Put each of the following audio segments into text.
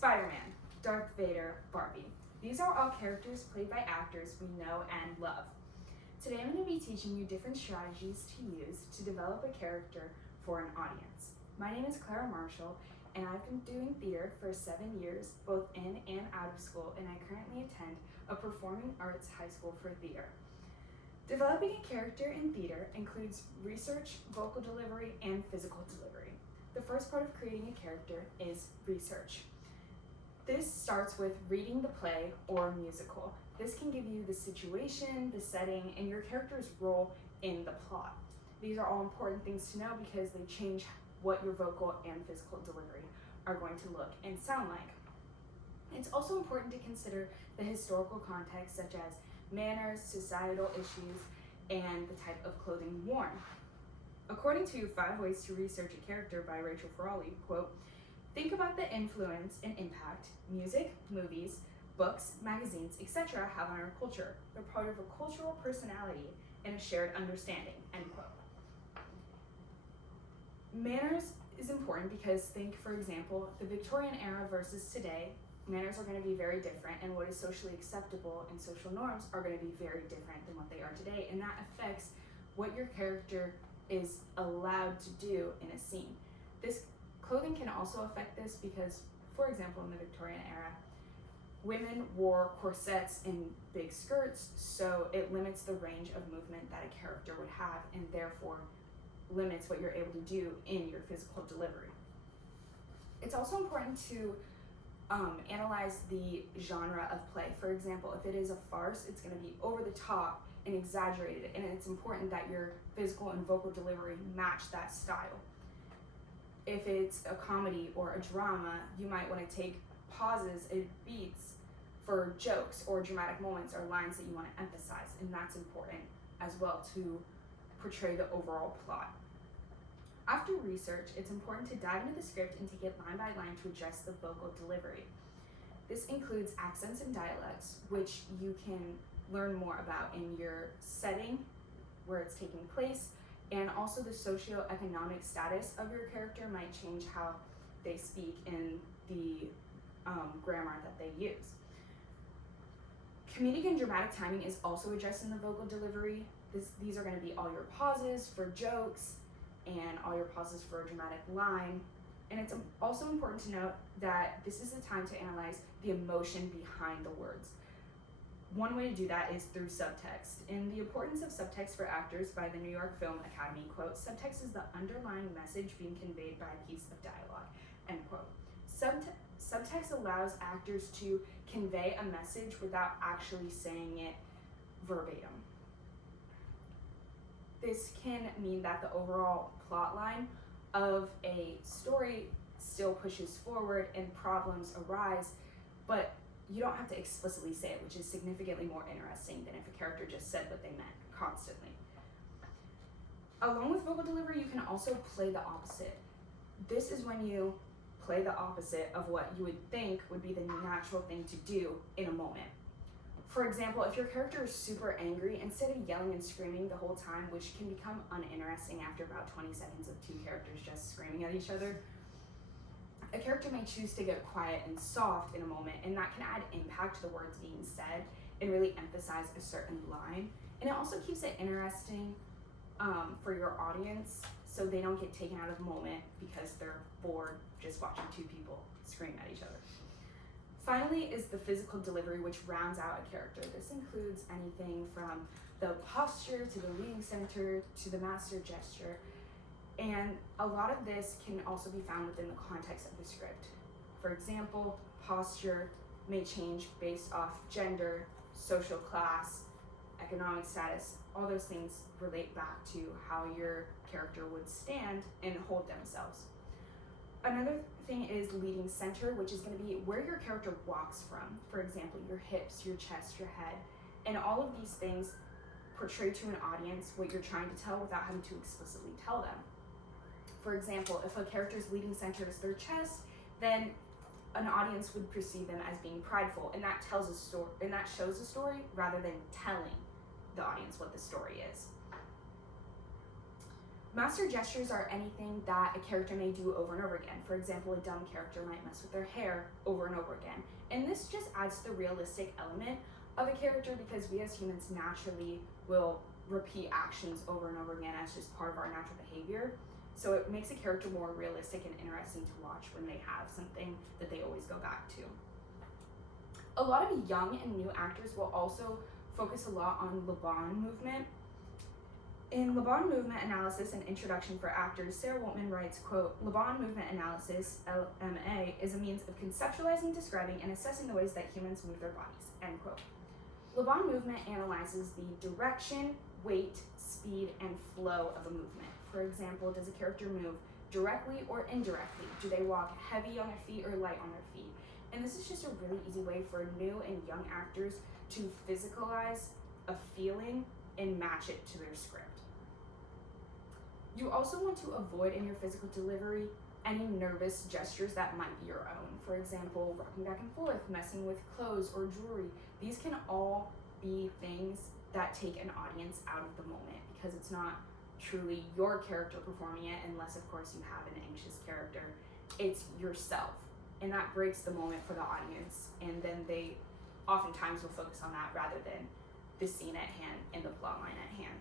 Spider-Man, Darth Vader, Barbie. These are all characters played by actors we know and love. Today I'm going to be teaching you different strategies to use to develop a character for an audience. My name is Clara Marshall, and I've been doing theater for 7 years, both in and out of school, and I currently attend a performing arts high school for theater. Developing a character in theater includes research, vocal delivery, and physical delivery. The first part of creating a character is research. This starts with reading the play or musical. This can give you the situation, the setting, and your character's role in the plot. These are all important things to know because they change what your vocal and physical delivery are going to look and sound like. It's also important to consider the historical context, such as manners, societal issues, and the type of clothing worn. According to 5 Ways to Research a Character by Rachel Ferrari, quote, think about the influence and impact music, movies, books, magazines, etc. have on our culture. They're part of a cultural personality and a shared understanding, end quote. Manners is important because think, for example, the Victorian era versus today, manners are going to be very different, and what is socially acceptable and social norms are going to be very different than what they are today, and that affects what your character is allowed to do in a scene. This clothing can also affect this because, for example, in the Victorian era, women wore corsets and big skirts, so it limits the range of movement that a character would have, and therefore limits what you're able to do in your physical delivery. It's also important to analyze the genre of play. For example, if it is a farce, it's going to be over the top and exaggerated, and it's important that your physical and vocal delivery match that style. If it's a comedy or a drama, you might want to take pauses and beats for jokes or dramatic moments or lines that you want to emphasize, and that's important as well to portray the overall plot. After research, it's important to dive into the script and take it line by line to address the vocal delivery. This includes accents and dialects, which you can learn more about in your setting, where it's taking place, and also the socioeconomic status of your character might change how they speak in the grammar that they use. Comedic and dramatic timing is also addressed in the vocal delivery. These are going to be all your pauses for jokes and all your pauses for a dramatic line. And it's also important to note that this is the time to analyze the emotion behind the words. One way to do that is through subtext. In The Importance of Subtext for Actors by the New York Film Academy, quote, subtext is the underlying message being conveyed by a piece of dialogue, end quote. Subtext allows actors to convey a message without actually saying it verbatim. This can mean that the overall plot line of a story still pushes forward and problems arise, but you don't have to explicitly say it, which is significantly more interesting than if a character just said what they meant constantly. Along with vocal delivery, you can also play the opposite. This is when you play the opposite of what you would think would be the natural thing to do in a moment. For example, if your character is super angry, instead of yelling and screaming the whole time, which can become uninteresting after about 20 seconds of 2 characters just screaming at each other, a character may choose to get quiet and soft in a moment, and that can add impact to the words being said and really emphasize a certain line. And it also keeps it interesting for your audience, so they don't get taken out of the moment because they're bored just watching 2 people scream at each other. Finally is the physical delivery, which rounds out a character. This includes anything from the posture to the leading center to the master gesture. And a lot of this can also be found within the context of the script. For example, posture may change based off gender, social class, economic status. All those things relate back to how your character would stand and hold themselves. Another thing is leading center, which is going to be where your character walks from. For example, your hips, your chest, your head. And all of these things portray to an audience what you're trying to tell without having to explicitly tell them. For example, if a character's leading center is their chest, then an audience would perceive them as being prideful, and that tells a story, and that shows a story rather than telling the audience what the story is. Master gestures are anything that a character may do over and over again. For example, a dumb character might mess with their hair over and over again. And this just adds to the realistic element of a character because we as humans naturally will repeat actions over and over again as just part of our natural behavior. So it makes a character more realistic and interesting to watch when they have something that they always go back to. A lot of young and new actors will also focus a lot on Laban movement. In Laban movement analysis and introduction for actors, Sarah Woltman writes, quote, Laban movement analysis, LMA, is a means of conceptualizing, describing, and assessing the ways that humans move their bodies, end quote. Laban movement analyzes the direction, weight, speed, and flow of a movement. For example, does a character move directly or indirectly? Do they walk heavy on their feet or light on their feet? And this is just a really easy way for new and young actors to physicalize a feeling and match it to their script. You also want to avoid in your physical delivery any nervous gestures that might be your own. For example, rocking back and forth, messing with clothes or jewelry. These can all be things that take an audience out of the moment because it's not truly your character performing it unless, of course, you have an anxious character. It's yourself. And that breaks the moment for the audience. And then they oftentimes will focus on that rather than the scene at hand and the plot line at hand.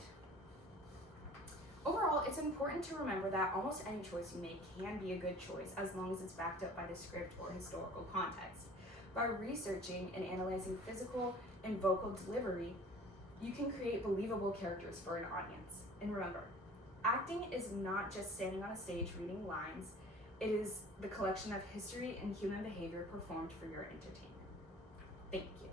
Overall, it's important to remember that almost any choice you make can be a good choice as long as it's backed up by the script or historical context. By researching and analyzing physical and vocal delivery, you can create believable characters for an audience. And remember, acting is not just standing on a stage reading lines, it is the collection of history and human behavior performed for your entertainment. Thank you.